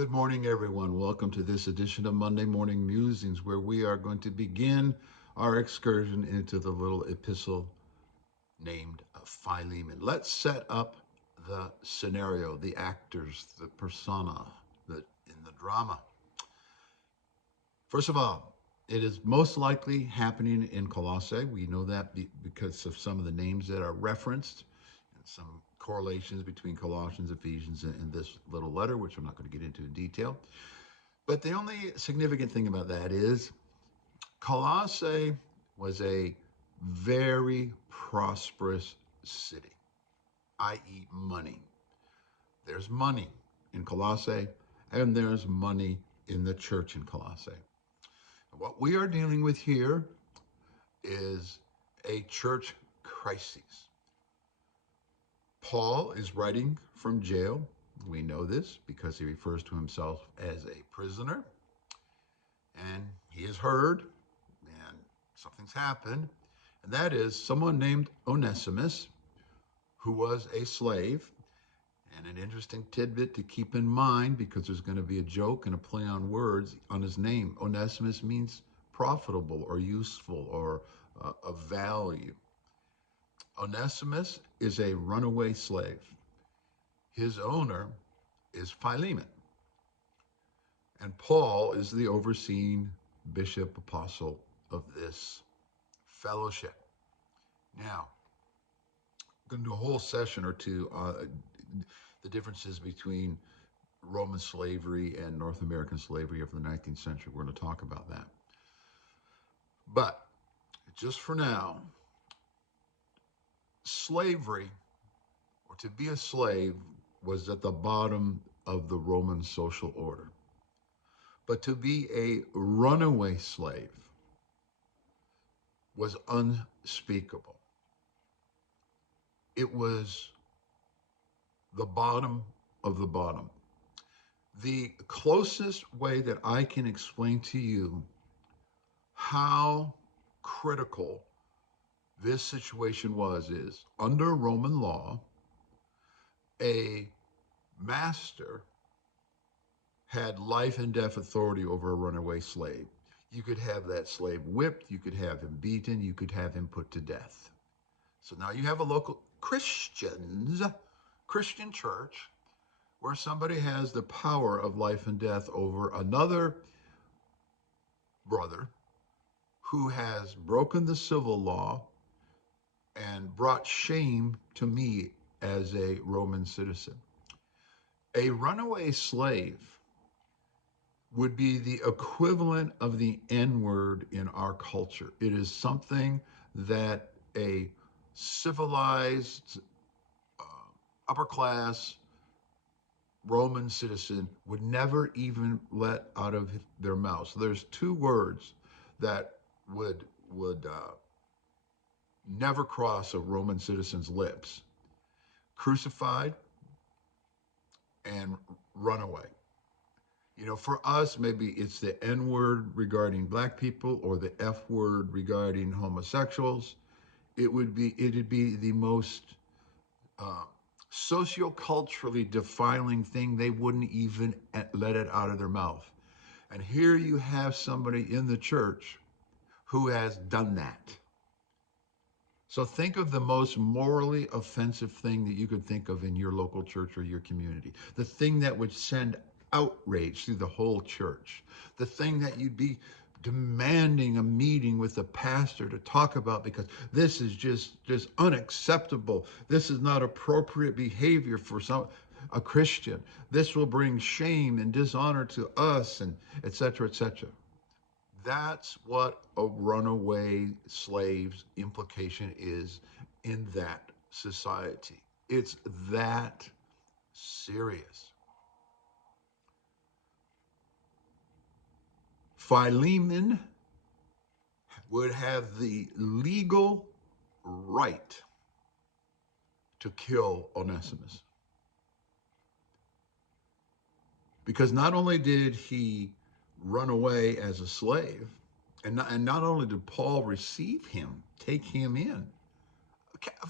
Good morning, everyone. Welcome to this edition of Monday Morning Musings, where we are going to begin our excursion into the little epistle named Philemon. Let's set up the scenario, the actors, the persona in the drama. First of all, it is most likely happening in Colossae. We know that because of some of the names that are referenced and some correlations between Colossians, Ephesians, and this little letter, which I'm not going to get into in detail. But the only significant thing about that is Colossae was a very prosperous city, i.e., money. There's money in Colossae, and there's money in the church in Colossae. What we are dealing with here is a church crisis. Paul is writing from jail. We know this because he refers to himself as a prisoner. And he has heard, and something's happened, and that is someone named Onesimus, who was a slave. And an interesting tidbit to keep in mind, because there's going to be a joke and a play on words on his name. Onesimus means profitable or useful or of value. Onesimus is a runaway slave. His owner is Philemon. And Paul is the overseeing bishop apostle of this fellowship. Now, I'm going to do a whole session or two on the differences between Roman slavery and North American slavery of the 19th century. We're going to talk about that. But just for now, slavery, or to be a slave, was at the bottom of the Roman social order. But to be a runaway slave was unspeakable. It was the bottom of the bottom. The closest way that I can explain to you how critical this situation was is under Roman law, a master had life and death authority over a runaway slave. You could have that slave whipped, you could have him beaten, you could have him put to death. So now you have a local Christian church where somebody has the power of life and death over another brother who has broken the civil law and brought shame to me as a Roman citizen. A runaway slave would be the equivalent of the N-word in our culture. It is something that a civilized, upper class Roman citizen would never even let out of their mouth. So there's two words that would never cross a Roman citizen's lips: crucified and runaway. You know, for us, maybe it's the N word regarding black people or the F word regarding homosexuals. It'd be the most uh, socioculturally defiling thing. They wouldn't even let it out of their mouth. And here you have somebody in the church who has done that. So think of the most morally offensive thing that you could think of in your local church or your community. The thing that would send outrage through the whole church. The thing that you'd be demanding a meeting with the pastor to talk about because this is just unacceptable. This is not appropriate behavior for a Christian. This will bring shame and dishonor to us, and et cetera, et cetera. That's what a runaway slave's implication is in that society. It's that serious. Philemon would have the legal right to kill Onesimus. Because not only did he run away as a slave, and not only did Paul receive him, take him in,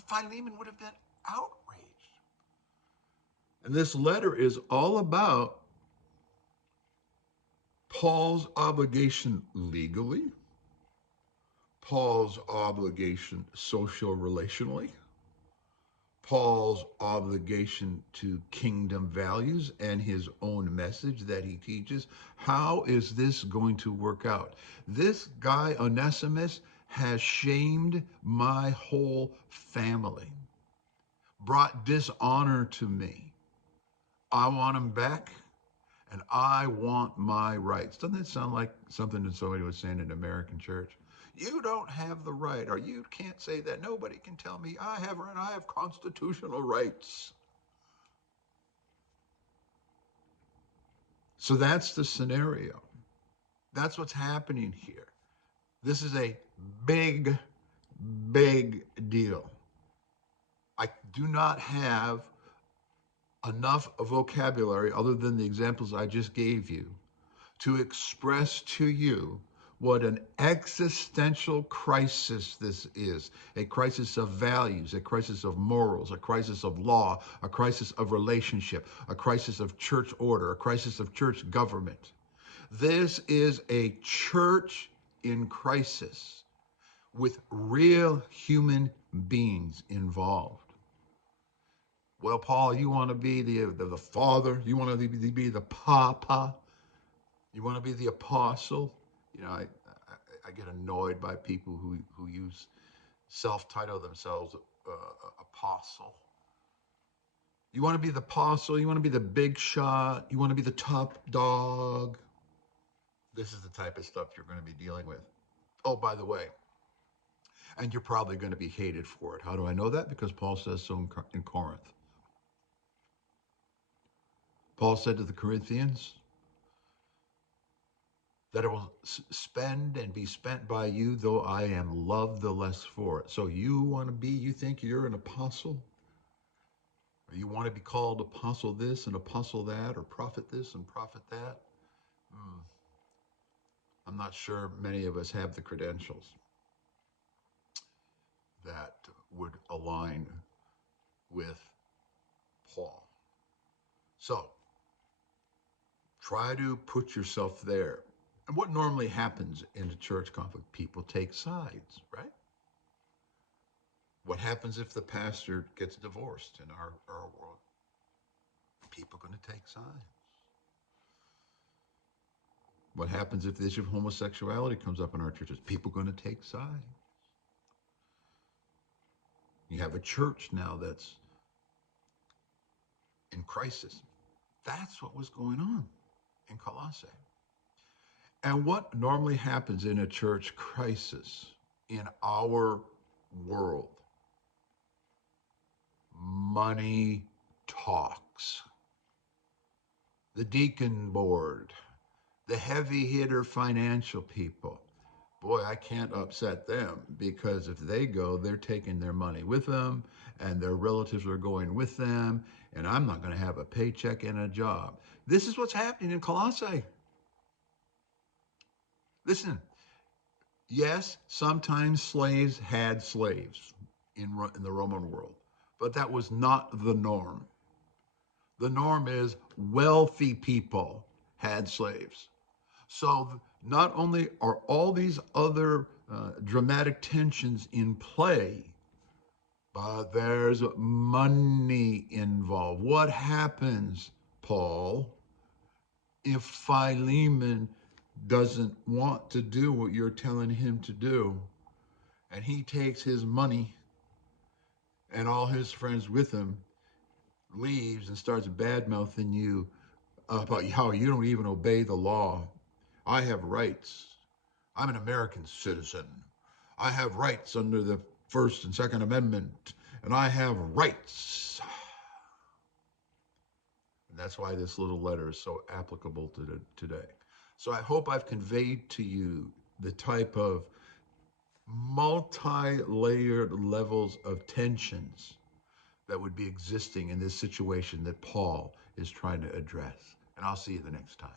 Philemon would have been outraged. And this letter is all about Paul's obligation legally, Paul's obligation social relationally, Paul's obligation to kingdom values and his own message that he teaches. How is this going to work out? This guy, Onesimus, has shamed my whole family, brought dishonor to me. I want him back and I want my rights. Doesn't that sound like something that somebody was saying in an American church? You don't have the right, or you can't say that. Nobody can tell me I have constitutional rights. So that's the scenario. That's what's happening here. This is a big, big deal. I do not have enough vocabulary other than the examples I just gave you to express to you what an existential crisis this is. A crisis of values, a crisis of morals, a crisis of law, a crisis of relationship, a crisis of church order, a crisis of church government. This is a church in crisis with real human beings involved. Well, Paul, you want to be the father, you want to be the papa, you want to be the apostle. You know, I get annoyed by people who use self-title themselves apostle. You want to be the apostle, you want to be the big shot, you want to be the top dog. This is the type of stuff you're going to be dealing with. Oh, by the way, and you're probably going to be hated for it. How do I know that? Because Paul says so in Corinth. Paul said to the Corinthians that I will spend and be spent by you, though I am loved the less for it. So you think you're an apostle? Or you want to be called apostle this and apostle that, or prophet this and prophet that? I'm not sure many of us have the credentials that would align with Paul. So try to put yourself there. And what normally happens in a church conflict? People take sides, right? What happens if the pastor gets divorced in our world? People are going to take sides. What happens if the issue of homosexuality comes up in our churches? People are going to take sides. You have a church now that's in crisis. That's what was going on in Colossae. And what normally happens in a church crisis in our world? Money talks. The deacon board, the heavy hitter financial people. Boy, I can't upset them because if they go, they're taking their money with them and their relatives are going with them, and I'm not going to have a paycheck and a job. This is what's happening in Colossae. Listen, yes, sometimes slaves had slaves in the Roman world, but that was not the norm. The norm is wealthy people had slaves. So not only are all these other dramatic tensions in play, but there's money involved. What happens, Paul, if Philemon doesn't want to do what you're telling him to do, and he takes his money and all his friends with him, leaves and starts bad-mouthing you about how you don't even obey the law? I have rights. I'm an American citizen. I have rights under the First and Second Amendment, and I have rights. And that's why this little letter is so applicable to today. So I hope I've conveyed to you the type of multi-layered levels of tensions that would be existing in this situation that Paul is trying to address. And I'll see you the next time.